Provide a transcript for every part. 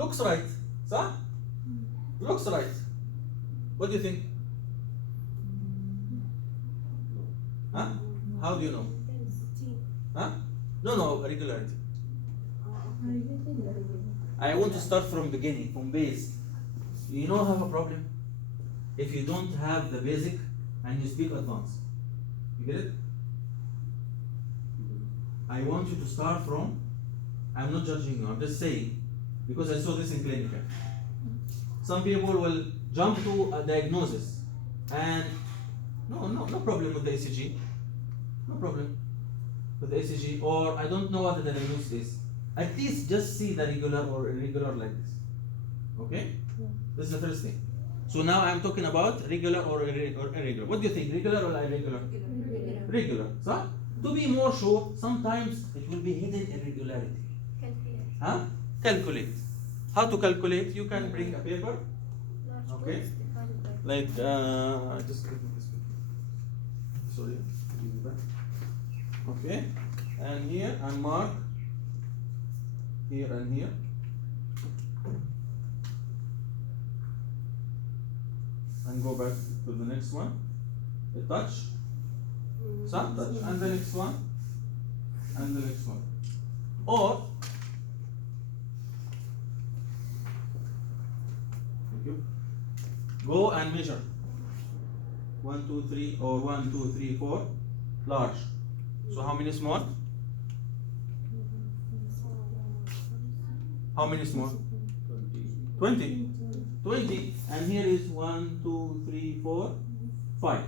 looks right. صح؟ looks right. What do you think? Huh? How do you know? Huh? No, regularity. I want to start from beginning, from base. You know, have a problem if you don't have the basic and you speak advanced. You get it? I want you to start from. I'm not judging you. I'm just saying because I saw this in clinical. Some people will jump to a diagnosis and no problem with the ECG. No problem with the ECG, or I don't know what the diagnosis is. At least just see the regular or irregular like this. Okay? Yeah. This is the first thing. So now I'm talking about regular or irregular. What do you think? Regular or irregular? Regular. So to be more sure, sometimes it will be hidden irregularity. Calculate. Huh? Calculate. How to calculate? You can bring a paper. Okay. Like just give me this paper. Sorry. Give me back. Okay. And here and mark here and here. And go back to the next one. A touch. Some touch. And the next one. And the next one. Or thank you. Go and measure. 1, 2, 3, or 1, 2, 3, 4. Large. So how many small? How many small? 20. 20. And here is 1, 2, 3, 4, 5.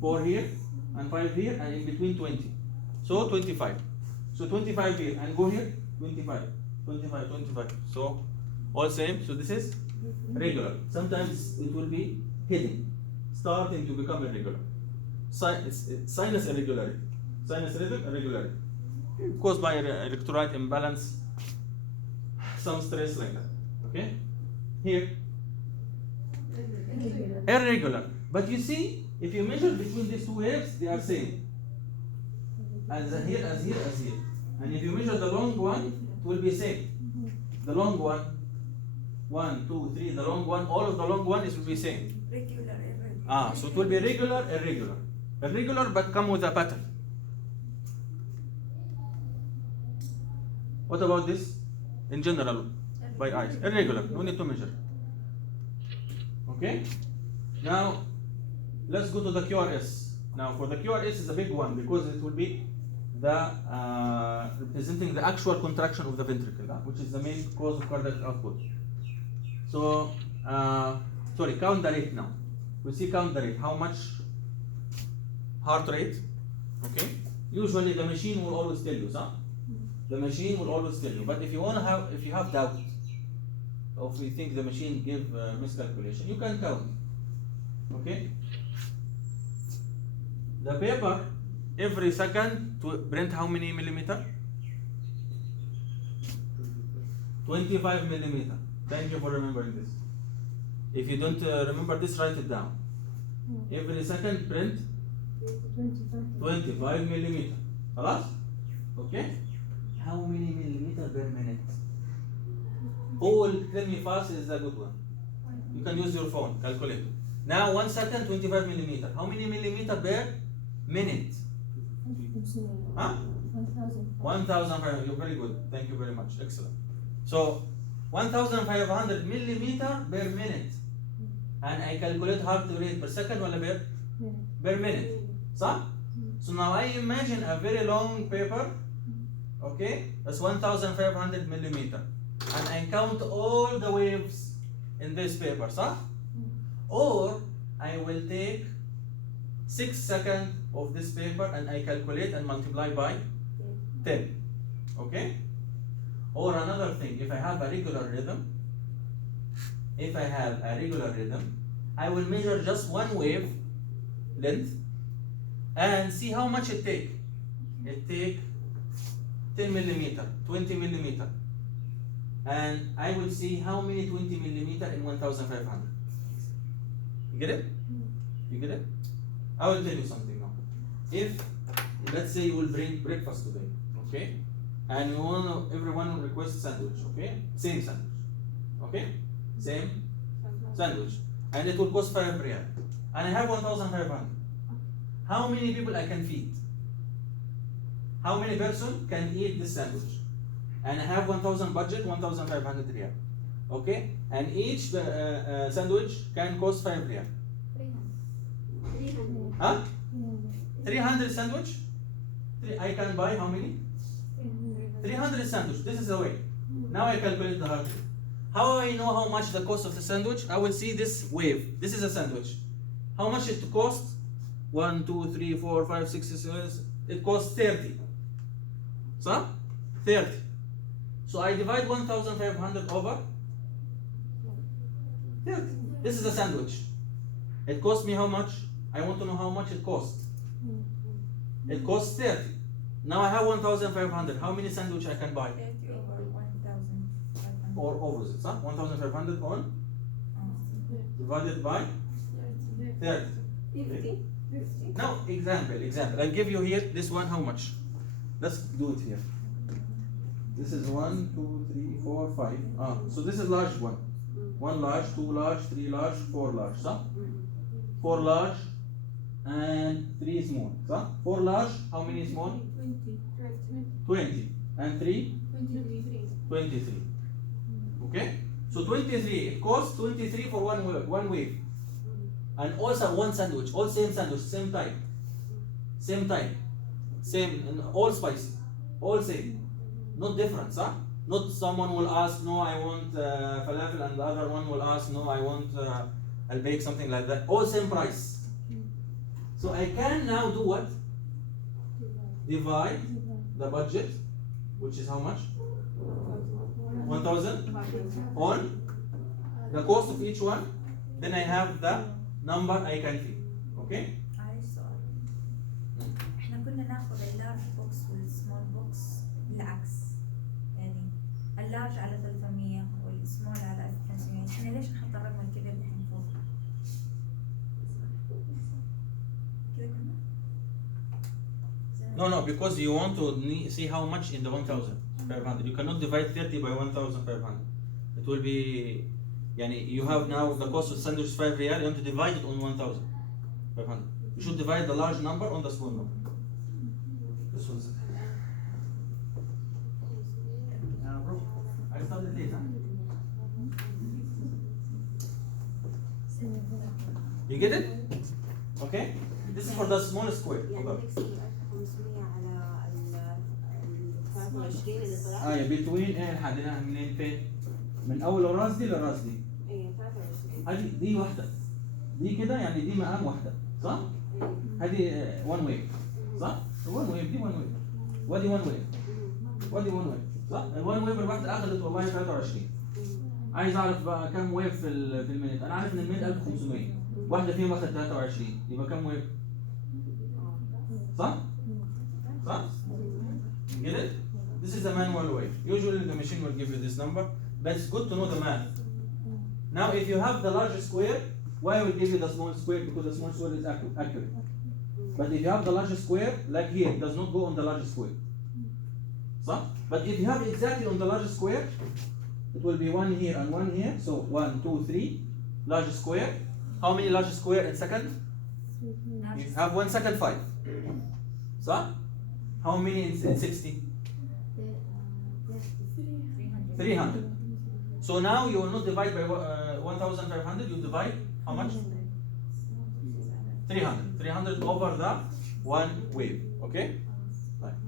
4 here and 5 here, and in between 20. So 25. So 25 here and go here 25. 25, 25. So all same. So this is regular. Sometimes it will be hidden, starting to become irregular. Sinus irregularity. Sinus irregularity caused by electrolyte imbalance, some stress like that. Okay? Here, irregular. But you see, if you measure between these two waves, they are same. As here, as here, as here. And if you measure the long one, it will be same. The long one, 1, 2, 3, the long one, all of the long one is will be same. Regular, irregular. So it will be regular, irregular. Irregular but come with a pattern. What about this? In general, by eyes. Irregular, no need to measure. Okay? Now, let's go to the QRS. Now, for the QRS is a big one because it will be the representing the actual contraction of the ventricle, which is the main cause of cardiac output. So, sorry, count the rate now. We see count the rate. How much heart rate? Okay. Usually the machine will always tell you, the machine will always tell you. But if you want to have, if you have doubt, or if you think the machine give miscalculation, you can count. Okay. The paper every second to print how many millimeter? 25 millimeter. Thank you for remembering this. If you don't remember this, write it down. Every second print 25 millimeter. خلاص? Okay? How many millimeter per minute? All tell me fast is a good one. You can use your phone, calculate. Now 1 second, 25 millimeter. How many millimeter per minute? 1,500. You're very good. Thank you very much. Excellent. So 1,500 millimeter per minute. And I calculate heart rate per second or per minute. So now I imagine a very long paper. Okay, that's 1,500 millimeter. And I count all the waves in this paper, or I will take 6 seconds of this paper and I calculate and multiply by 10. Okay? Or another thing, if I have a regular rhythm, I will measure just one wave length and see how much it take. It take 10 millimeter, 20 millimeter. And I will see how many 20 millimeter in 1,500. You get it? You get it? I will tell you something now. If, let's say you will bring breakfast today, okay? and everyone will request sandwich, okay? Same sandwich, okay? Same sandwich, and it will cost 5 riyal, and I have 1,500. How many people I can feed? How many person can eat this sandwich? And I have 1,000 budget, 1,500 riyal, okay? And each sandwich can cost 5 riyal. 300. Huh? 300 sandwich? I can buy how many? 300 sandwich. This is the way. Now I calculate the hard rate. How I know how much the cost of the sandwich? I will see this wave. This is a sandwich. How much it cost? 1, 2, 3, 4, 5, 6, 7. It costs 30. So 30. So I divide 1,500 over 30. This is a sandwich. It cost me how much? I want to know how much it costs. It costs 30. Now I have 1,500. How many sandwich I can buy? 30 over 1,500. Or opposite, huh? 1,500 on divided by 30. 50. Now example. I'll give you here this one how much? Let's do it here. This is 1, 2, 3, 4, 5. So this is large one. 1 large, 2 large, 3 large, 4 large. So 4 large and 3 small. So 4 large, how many small? 20. And 3? 23. Okay? So 23. It costs 23 for one wave. And also one sandwich. All same sandwich, same type. Same type. Same, and all spicy. All same. Not difference, huh? Not someone will ask, no, I want falafel, and the other one will ask, no, I want I'll bake something like that. All same price. So I can now do what? Divide the budget, which is how much? 1,000 on the cost of each one. Then I have the number I can feed. Okay? معلش سؤال. احنا كنا ناخذ اللارج بوكس والسمول بوكس بالعكس. يعني اللارج على 300 والسمول على 1500. احنا ليش نحط الرقم الكبير الحين فوق؟ كذا كنا؟ No, because you want to see how much in the 1,500. You cannot divide 30 by 1,500. It will be, you have now the cost of sandwich 5 riyal, you want to divide it on 1,500. You should divide the large number on the small number. This one's bro, I started late, huh? You get it? Okay? This is for the small square. يعني Okay. تكسي 1500 على ال 23 اللي طلع. between حدنا منين فين؟ من اول الراس دي للراس دي. ايه 23. هذه دي واحدة. دي كده دي مقام واحدة، صح؟ هذه one wave، صح؟ one wave دي one wave. ودي one wave. ودي one wave، صح؟ ال one wave الواحدة أخذت والله 23. عايز أعرف بقى كم ويف في المينت. أنا عارف إن المينت 1500. واحدة فيهم أخذت 23. يبقى كم ويف؟ صح؟ صح؟ Get it? This is the manual way. Usually the machine will give you this number, but it's good to know the math. Now if you have the large square, why will give you the small square? Because the small square is accurate. But if you have the large square, like here, it does not go on the large square. So, but if you have exactly on the large square, it will be 1 here and 1 here. So 1, 2, 3, large square. How many large square in second? You have 1 second 5. So, how many in 60? 300. So now you will not divide by 1,500, you divide how much? 300. 300 over the one wave. Okay? Right.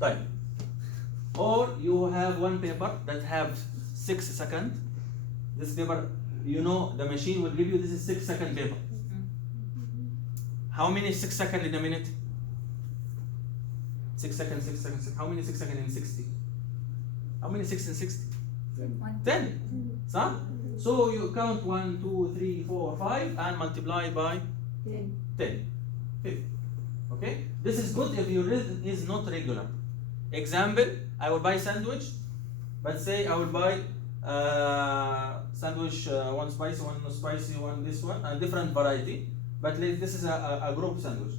Right. Or you have one paper that have 6 seconds. This paper, the machine will give you this is 6 second paper. How many 6 seconds in a minute? 6 seconds, 6 seconds. How many 6 seconds in 60? How many 6 in 60? 10. So, so you count 1, 2, 3, 4, 5 and multiply by 10. 50. Okay? This is good if your rhythm is not regular. Example, I will buy sandwich, but say I will buy sandwich, one spicy, one no spicy, one this one, and different variety. But this is a group sandwich.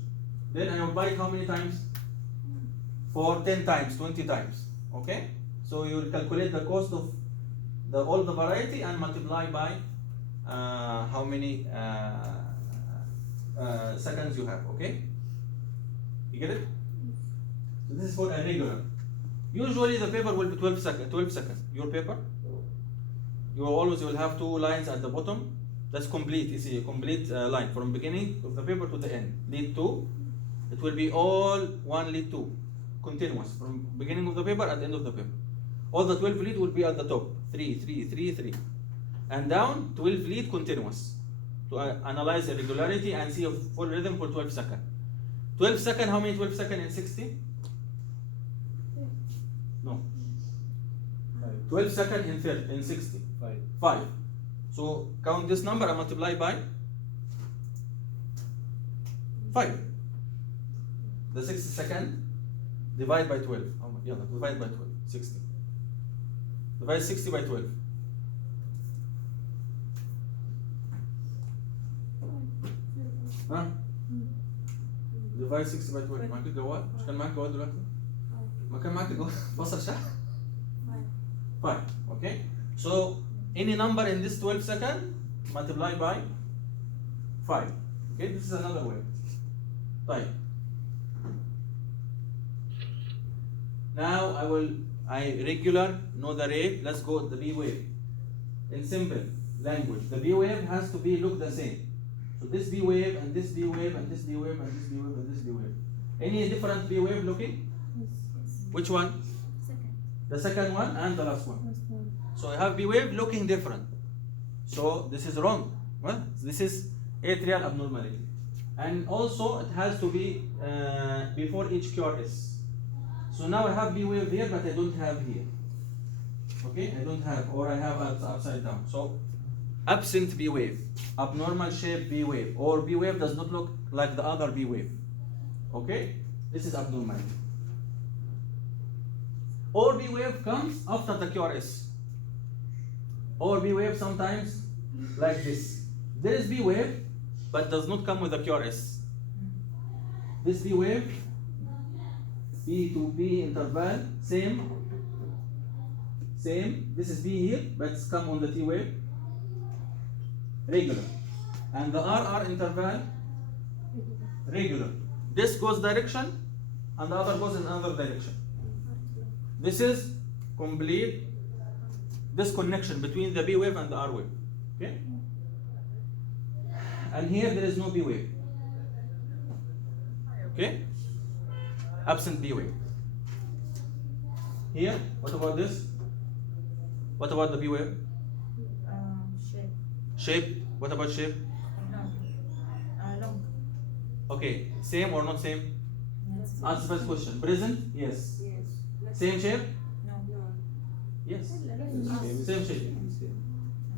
Then I will buy it how many times? For 10 times, 20 times. Okay? So you will calculate the cost of all the variety and multiply by how many seconds you have. Okay? You get it? So this is for a regular. Usually the paper will be 12 seconds. Your paper, you will have 2 lines at the bottom. That's complete. You see a complete line from beginning of the paper to the end. Lead 2. It will be all 1 lead 2, continuous from beginning of the paper and end of the paper. All the 12 lead will be at the top. 3, 3, 3, 3, and down 12 lead continuous to analyze the regularity and see a full rhythm for 12 seconds. 12 seconds. How many 12 seconds in 60? No. 12 seconds in 60. 5. So count this number and multiply by 5. The 60 second divide by 12. Yeah, divide by 12. 60. Divide 60 by 12. ها؟ divide 60 by 12. معاك الجوال؟ مش كان معاك جوال دلوقتي؟ ما كان معاك الجوال؟ فصل شحن؟ 5. Okay? So any number in this 12 second multiply by 5. Okay? This is another way. طيب. Now I regular know the rate. Let's go the B wave. In simple language, the B wave has to be look the same. So this B wave and this B wave and this B wave and this B wave and this B wave. Any different B wave looking? Yes. Which one? Second. The second one and the last one. So I have B wave looking different. So this is wrong. Well, this is atrial abnormality. And also it has to be before each QRS. So now I have B wave here, but I don't have here. Okay, I don't have, or I have upside down. So absent B wave, abnormal shape B wave, or B wave does not look like the other B wave. Okay, this is abnormality. Or B wave comes after the QRS. Or B wave sometimes like this. There is B wave, but does not come with the QRS. This B wave, B to B interval, same. This is B here, but it's come on the T wave, regular. And the RR interval, regular. This goes direction, and the other goes in another direction. This is complete disconnection between the B wave and the R wave. Okay? And here there is no B wave. Okay? Absent B wave. Here, what about this? What about the B wave? Shape. Shape. What about shape? No. Long. Okay, same or not same? Yes. Answer first question. Present? Yes. Yes. Same shape? No. No. Yes. Yes. Same shape.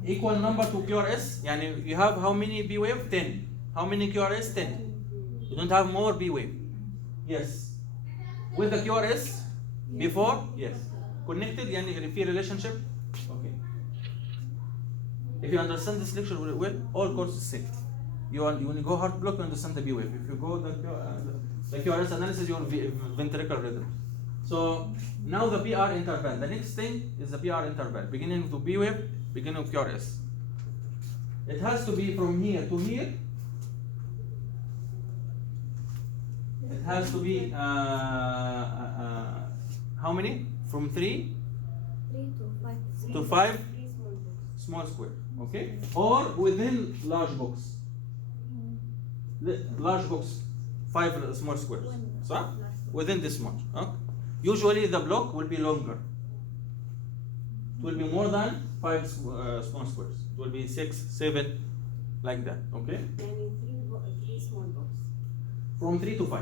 Equal number to QRS. Yani you have how many B wave? 10. How many QRS? 10. You don't have more B wave. Yes. With the QRS? Before? Yes. Connected? Yani في relationship? Okay. If you understand this lecture well, all courses same. When you go hard block, you understand the B wave. If you go the QRS analysis, your ventricular rhythm. So now the PR interval. The next thing is the PR interval. Beginning to B wave, beginning of QRS. It has to be from here to here. It has to be how many? From 3 3 to 5. to 5 3 small books. small square. Okay? Or within large box. Large box, 5 small squares. So within this much. Okay? Usually the block will be longer. It will be more than 5 small squares. It will be 6, 7, like that. Okay? Three small books. From 3 to 5.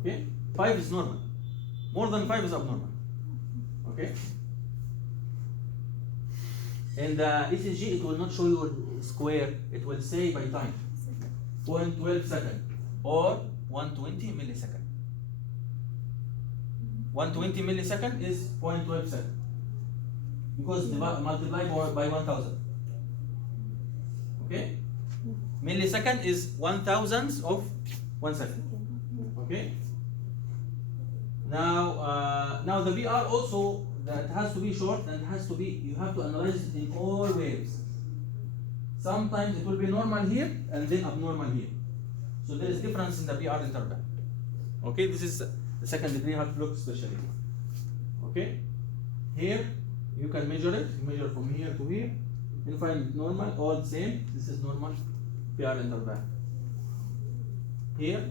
Okay? 5 is normal. More than 5 is abnormal. Okay? In the ECG, it will not show you square. It will say by time. 0.12 second or 120 millisecond. 120 millisecond is 0.12 second. Because multiply by 1000. Okay? Millisecond is 1,000th of 1 second. Okay. Now the VR also that has to be short and has to be, you have to analyze it in all waves. Sometimes it will be normal here and then abnormal here. So there is difference in the VR interval. Okay, this is the second degree heart block especially. Okay, here you can measure it, measure from here to here, and find it normal, all the same. This is normal PR interval. Here,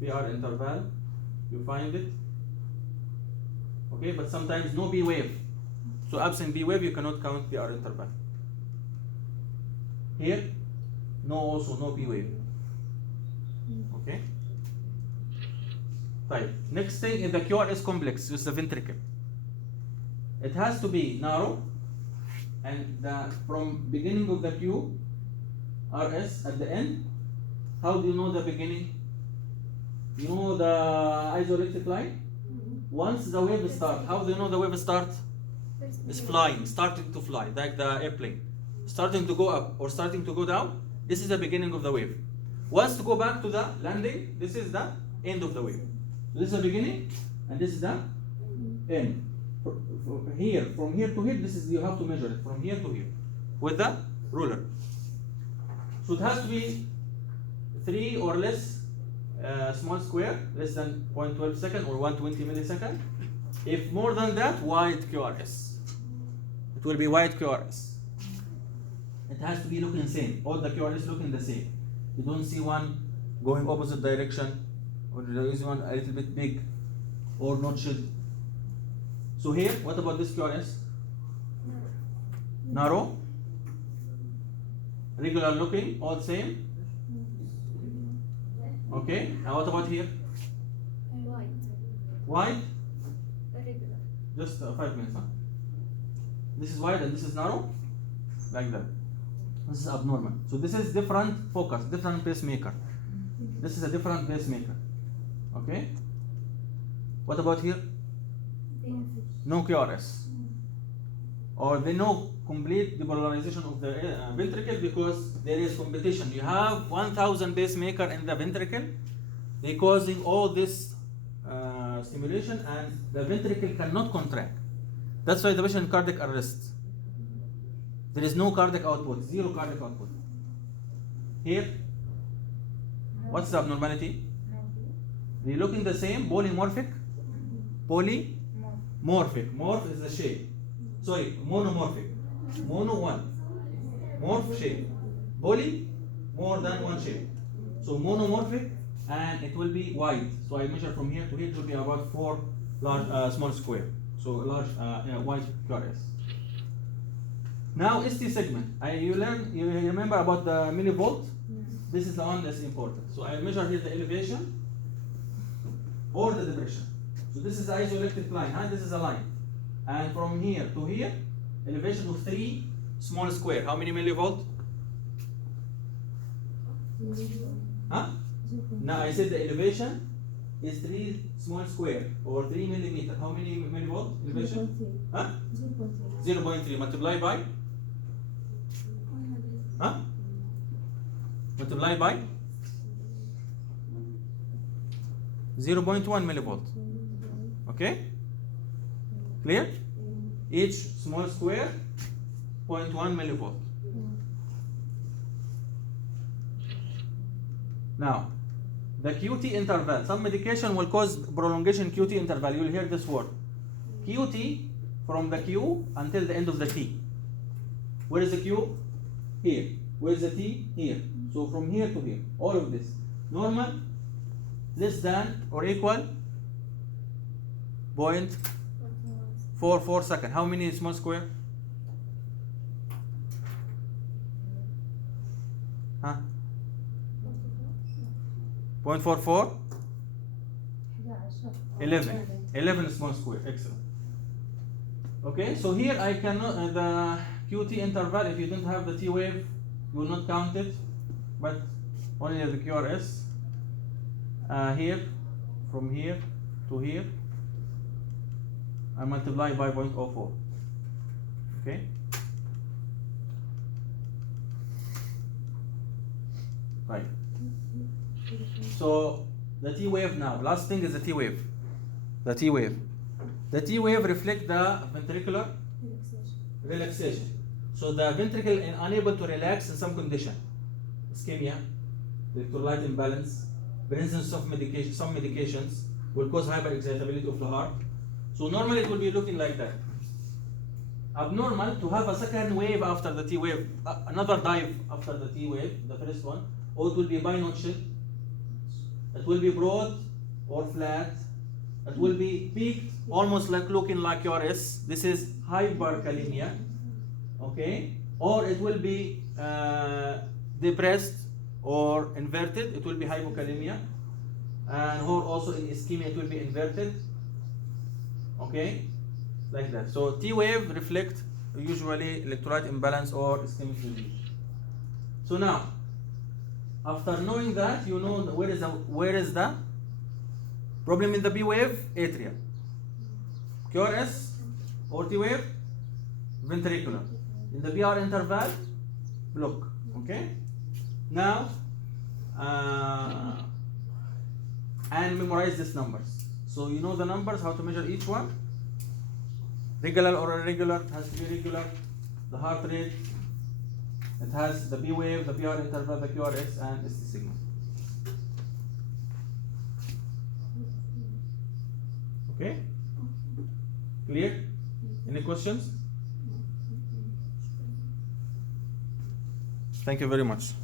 PR interval, you find it. Okay, but sometimes no B wave. So absent B wave, you cannot count PR interval. Here, also no B wave. Okay. Right. Next thing is the QRS complex, is the ventricle. It has to be narrow, and from beginning of the QRS at the end. How do you know the beginning? You know the isoelectric line? Once the wave starts, how do you know the wave starts? It's flying, starting to fly, like the airplane. Starting to go up or starting to go down, this is the beginning of the wave. Once to go back to the landing, this is the end of the wave. So this is the beginning, and this is the end. Here, from here to here, this is, you have to measure it from here to here with the ruler. So it has to be 3 or less small square, less than 0.12 second or 120 millisecond. If more than that, wide QRS. It will be wide QRS. It has to be looking the same. All the QRS looking the same. You don't see one going opposite direction, or there is one a little bit big or notched. So here, what about this QRS? Narrow. Regular looking, all same. Okay, now what about here? Wide? Just 5 minutes, huh? This is wide and this is narrow? Like that. This is abnormal. So this is different focus, different pacemaker. This is a different pacemaker. Okay? What about here? No QRS. Or they no complete depolarization of the ventricle because there is competition. You have 1,000 pacemaker in the ventricle. They causing all this stimulation, and the ventricle cannot contract. That's why the patient cardiac arrest. There is no cardiac output, zero cardiac output. Here, what's the abnormality? They looking the same, polymorphic. Polymorphic. Morph is the shape. Sorry, monomorphic. Mono one. Morph shape. Poly, more than one shape. So monomorphic, and it will be wide. So I measure from here to here, it will be about 4 large, small square. So large, wide QRS. Now ST segment. You remember about the millivolt? This is the one that's important. So I measure here the elevation or the depression. So this is the isoelectric line, huh? This is a line. And from here to here, elevation of 3 small square. How many millivolt? Huh? Now I said the elevation is 3 small square or 3 millimeter. How many millivolt elevation? Huh? 0.3 multiply by? Huh? Multiply by 0.1 millivolt. Okay? Clear? Each small square 0.1 millivolt. Now, the QT interval. Some medication will cause prolongation QT interval. You'll hear this word. QT from the Q until the end of the T. Where is the Q? Here. Where is the T? Here. So from here to here. All of this. Normal, less than or equal 0.44 second. How many small square? Huh? 0.44? 11 small square. Excellent. Okay, so here I cannot, the QT interval, if you don't have the T wave, you will not count it, but only the QRS. Here, from here to here, I multiply by 0.04. Okay? Right. So the T wave now. Last thing is the T wave. The T wave. The T wave reflect the ventricular relaxation. So the ventricle is unable to relax in some condition. Ischemia, electrolyte imbalance, presence of medication, some medications will cause hyperexcitability of the heart. So normally it will be looking like that. Abnormal to have a second wave after the T wave, another dive after the T wave, the first one, or it will be binoctial, it will be broad or flat, it will be peaked, almost like looking like your S. This is hyperkalemia, okay? Or it will be depressed or inverted, it will be hypokalemia, and or also in ischemia it will be inverted, okay? Like that. So T wave reflect usually electrolyte imbalance or ischemic disease. So now, after knowing that, you know where is the problem in the B wave? Atria. QRS or T wave? Ventricular. In the BR interval, block. Okay. Now, and memorize these numbers. So you know the numbers, how to measure each one. Regular or irregular, has to be regular. The heart rate, it has the B wave, the PR interval, the QRS, and ST signal. Okay? Clear? Any questions? Thank you very much.